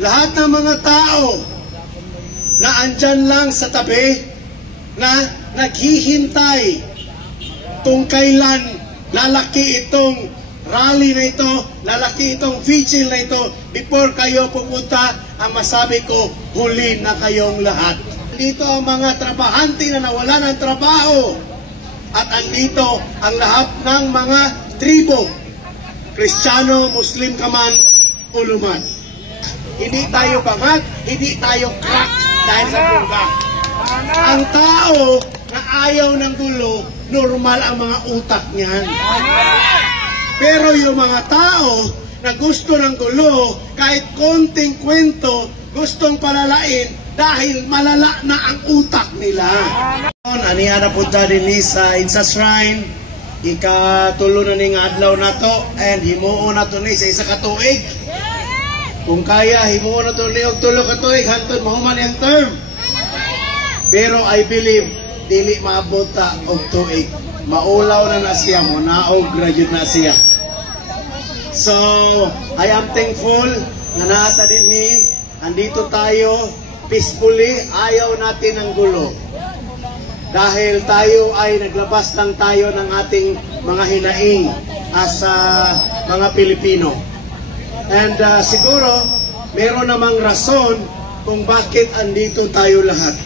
lahat ng mga tao na andyan lang sa tabi, na naghihintay kung kailan lalaki itong rally na ito, lalaki itong vigil na ito, before kayo pupunta, ang masabi ko, huli na kayong lahat. Dito ang mga trabahante na nawala ng trabaho, at andito ang lahat ng mga tribo, Kristiyano, Muslim ka man, uluman. Hindi tayo bangat, hindi tayo crack dahil sa droga. Ang tao na ayaw ng gulo, normal ang mga utak niyan. Pero yung mga tao na gusto ng gulo, kahit konting kwento, gustong palalain dahil malala na ang utak nila. Aniya na punta din sa Insa Shrine, ikatulo na ning adlaw na to, and himuon na to ni sa isa ka tuig. Kung kaya, himuon na to ni og tulo ka tuig, hantod mahuman yung term. Pero I believe, dili maabot ta og tuig. Maulaw na siya, munaog graduate na siya. So, I am thankful na naata din andito tayo peacefully, ayaw natin ng gulo. Dahil tayo ay naglabas lang tayo ng ating mga hinaing as mga Pilipino. And siguro, meron namang rason kung bakit andito tayo lahat.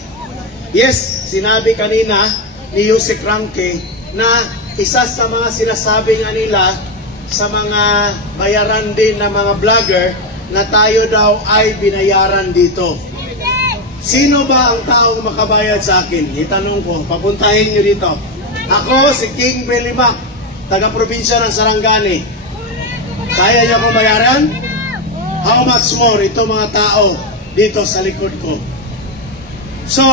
Yes, sinabi kanina ni Yusek Ranke na isa sa mga sinasabi nga nila sa mga bayaran din na mga vlogger na tayo daw ay binayaran dito. Sino ba ang taong makabayad sa akin? Itanong ko, papuntahin nyo dito. Ako, si King Belimac, taga-probinsya ng Sarangani. Kaya niyo akong bayaran? How much more ito mga tao dito sa likod ko? So,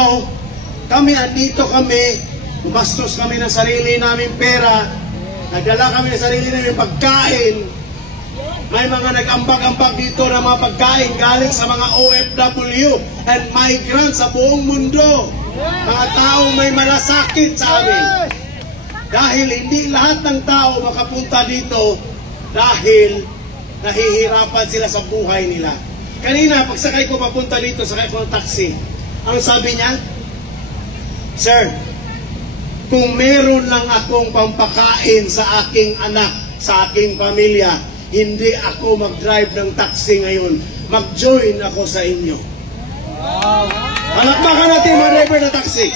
andito kami, gumastos kami ng sarili namin pera, nagdala kami ng sarili namin pagkain. May mga nag-ambag-ambag dito ng mga pagkain galing sa mga OFW and migrants sa buong mundo. Mga taong may malasakit sa amin. Dahil hindi lahat ng tao makapunta dito dahil nahihirapan sila sa buhay nila. Kanina, pagsakay ko papunta dito, sakay ko ng taxi. Ano sabi niya? Sir, kung meron lang akong pampakain sa aking anak, sa aking pamilya, hindi ako mag-drive ng taxi ngayon. Mag-join ako sa inyo. Palakpakan natin mga driver na taxi.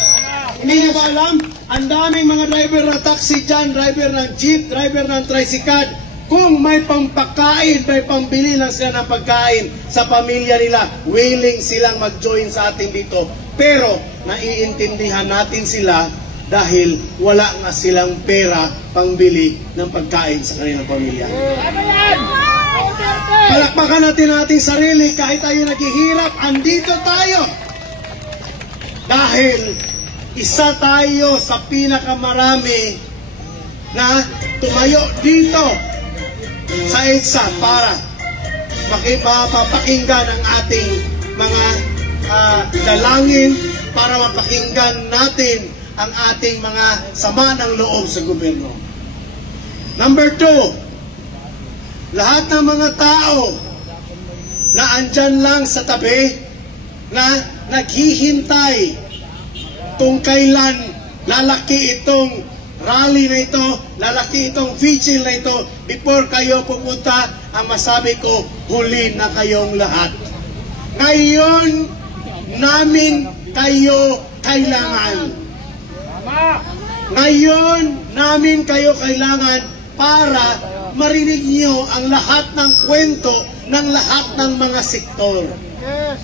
Hindi niyo ba alam? Ang daming mga driver na taxi dyan, driver ng jeep, driver ng tricycad. Kung may pampakain, may pambili lang sila ng pagkain sa pamilya nila, willing silang mag-join sa atin dito. Pero, naiintindihan natin sila dahil wala nga silang pera pangbili ng pagkain sa kanilang pamilya. Palakpakan natin ang ating sarili kahit tayo naghihirap, andito tayo. Dahil isa tayo sa pinakamarami na tumayo dito sa EDSA para mapapakinggan ang ating mga dalangin, para mapakinggan natin ang ating mga sama ng loob sa gobyerno. Number 2, lahat ng mga tao na andyan lang sa tabi, na naghihintay kung kailan lalaki itong rally na ito, lalaki itong vigil na ito, before kayo pupunta, ang masabi ko, huli na kayong lahat. Ngayon namin kayo kailangan. Ngayon namin kayo kailangan para marinig niyo ang lahat ng kwento ng lahat ng mga sektor.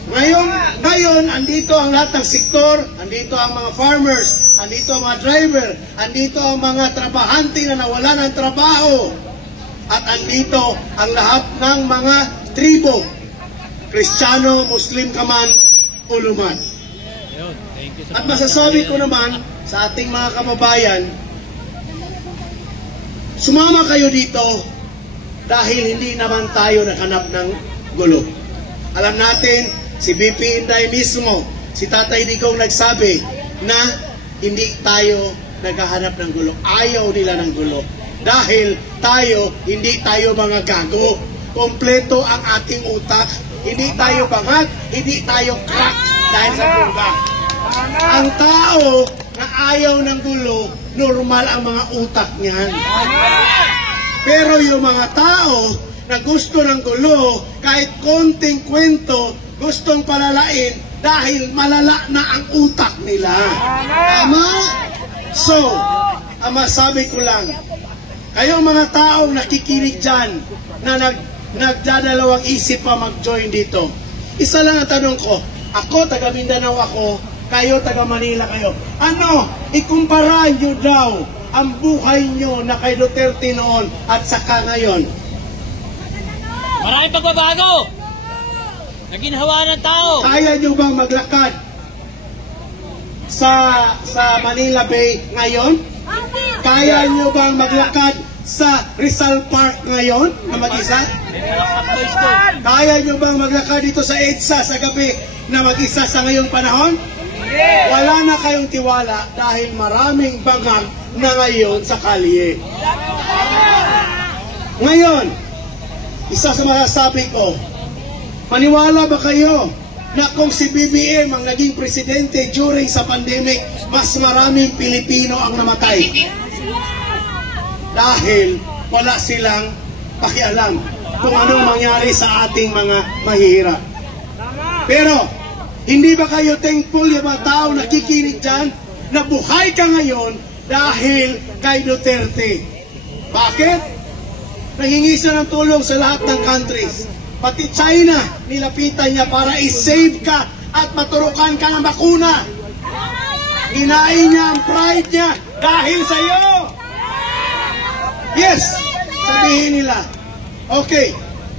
Ngayon, andito ang lahat ng sektor, andito ang mga farmers, andito ang mga driver, andito ang mga trabahante na nawala ng trabaho, at andito ang lahat ng mga tribo, Kristiyano, Muslim ka man, uluman. At masasabi ko naman sa ating mga kababayan, sumama kayo dito dahil hindi naman tayo nakanap ng gulo. Alam natin, si BP Inday mismo, si Tatay Digong nagsabi na hindi tayo naghahanap ng gulo. Ayaw nila ng gulo. Dahil tayo, hindi tayo mga gago. kompleto ang ating utak. Hindi tayo bangag, hindi tayo crack dahil sa droga. Ang tao na ayaw ng gulo, normal ang mga utak niyan. Pero yung mga tao na gusto ng gulo, kahit konting kwento, gustong palalain dahil malala na ang utak nila. Tama? So, ang masabi ko lang, kayong mga taong nakikinig dyan na nagdadalawang isip pa mag-join dito, isa lang ang tanong ko, ako taga Mindanao ako, kayo taga Manila kayo. Ano, ikumpara nyo daw ang buhay nyo na kay Duterte noon at saka ngayon? Maraming pagbabago! Naginhawa ng tao! Kaya nyo bang maglakad sa Manila Bay ngayon? Kaya nyo bang maglakad sa Rizal Park ngayon na mag-isa? Kaya nyo bang maglakad dito sa EDSA sa gabi na mag-isa sa ngayong panahon? Wala na kayong tiwala dahil maraming bangag na ngayon sa kalye. Ngayon, isa sa masasabi ko, maniwala ba kayo na kung si BBM ang naging presidente during sa pandemic, mas maraming Pilipino ang namatay? Dahil wala silang pakialam kung anong mangyari sa ating mga mahihirap. Pero, hindi ba kayo thankful yung mga tao nakikinig dyan na buhay ka ngayon dahil kay Duterte? Bakit? Nanghingi siya ng tulong sa lahat ng countries. Pati China, nilapitan niya para i-save ka at maturukan ka ng bakuna. Hinain niya ang pride niya dahil sa iyo. Yes, sabihin nila, okay,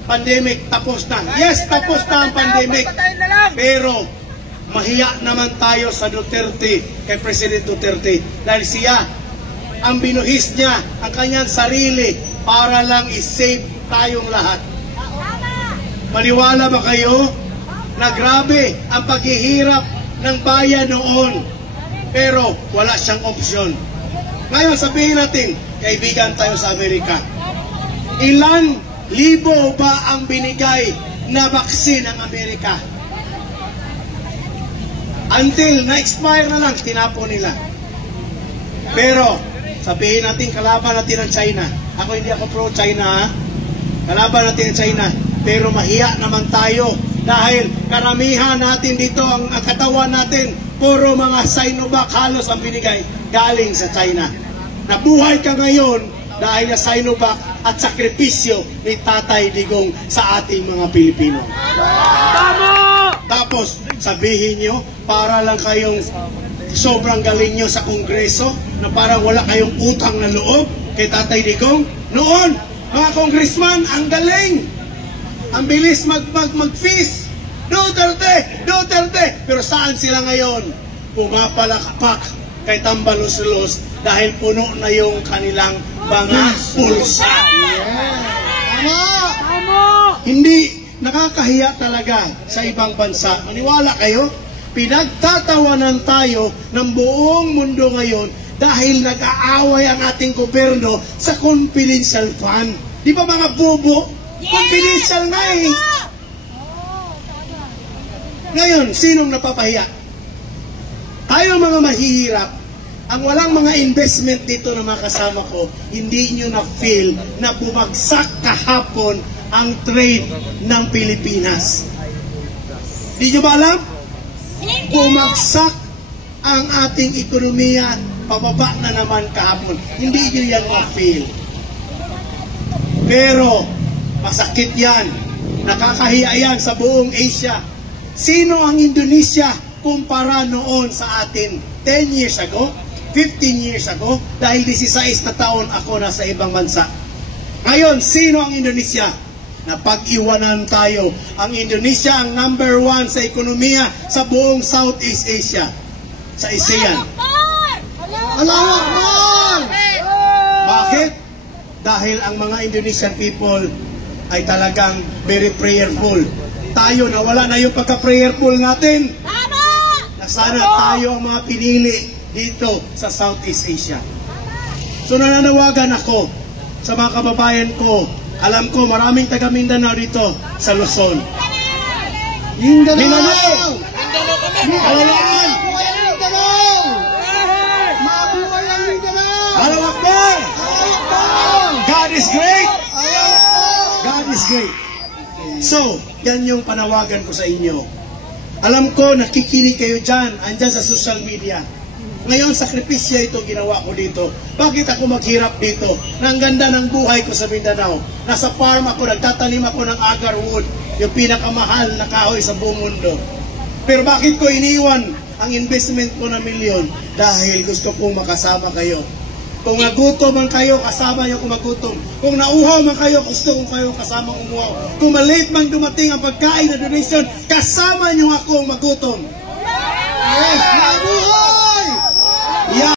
pandemic tapos na. Yes, tapos na ang pandemic. Pero mahiya naman tayo sa Duterte, kay President Duterte, dahil siya, ang binuhis niya ang kanyang sarili para lang i-save tayong lahat. Maniwala ba kayo na grabe ang paghihirap ng bayan noon, pero wala siyang opsyon? Ngayon sabihin natin, kaibigan tayo sa Amerika, ilan libo ba ang binigay na baksin ng Amerika? Until na-expire na lang, tinapon nila. Pero, sabihin natin, kalaban natin ang China. Ako hindi ako pro-China, ha? Kalaban natin ang China. Pero mahiya naman tayo dahil karamihan natin dito, ang katawan natin, puro mga Sinovac halos ang binigay galing sa China. Nabuhay ka ngayon dahil na Sinovac at sakripisyo ni Tatay Digong sa ating mga Pilipino. Tapos, sabihin nyo, para lang kayong sobrang galing nyo sa Kongreso, na parang wala kayong utang na loob kay Tatay Digong. Noon, mga congressman, ang galing! Ang bilis mag-feast. Duterte! Duterte! Pero saan sila ngayon? Pumapalakpak kay Tambalos-Los dahil puno na yung kanilang mga pulsa. Tama! Hindi nakakahiya talaga sa ibang bansa. Maniwala kayo, pinagtatawanan tayo ng buong mundo ngayon dahil nag-aaway ang ating gobyerno sa confidential fund. Di ba mga bobo? Confidential nga eh. Ngayon, sinong napapahiya? Tayo mga mahihirap, ang walang mga investment dito na mga kasama ko, hindi nyo na-feel na bumagsak kahapon ang trade ng Pilipinas. Di nyo ba alam? Bumagsak ang ating ekonomiya, pababa na naman kahapon. Hindi nyo yan ma-feel. Pero, masakit yan. Nakakahiya yan sa buong Asia. Sino ang Indonesia kumpara noon sa atin 10 years ago, 15 years ago, dahil 16 na taon ako nasa ibang bansa. Ngayon, sino ang Indonesia? Napag-iwanan tayo. Ang Indonesia ang number 1 sa ekonomiya sa buong Southeast Asia. Sa ASEAN. Allahu Akbar! Bakit? Dahil ang mga Indonesian people ay talagang very prayerful. Tayo, nawala na yung pagka-prayerful natin. Na sana tayo ang mga pinili dito sa Southeast Asia. So nananawagan ako sa mga kababayan ko, Alam ko maraming taga Mindanao dito sa Luzon. Mindanao! Mindanao! Mindanao kami! Kalawakan! Mabuhay ang Mindanao! Mabuhay ang Mindanao! Allahu Akbar! Allahu Akbar! God is great! Allahu Akbar! God is great. So, yan yung panawagan ko sa inyo. Alam ko, nakikinig kayo dyan, andyan sa social media. Ngayon, sakripisya ito ginawa ko dito. Bakit ako maghirap dito? Na ang ganda ng buhay ko sa Mindanao. Nasa farm ako, nagtatanim ako ng agar wood, yung pinakamahal na kahoy sa buong mundo. Pero bakit ko iniwan ang investment ko na milyon? Dahil gusto kong makasama kayo. Kung nagutom man kayo, kasama nyo kung magutom. Kung nauhaw man kayo, gusto kong kayo kasama umuhaw. Kung malate man dumating ang pagkain na donation, kasama nyo akong magutom. Yes! Mabuhay! Yeah.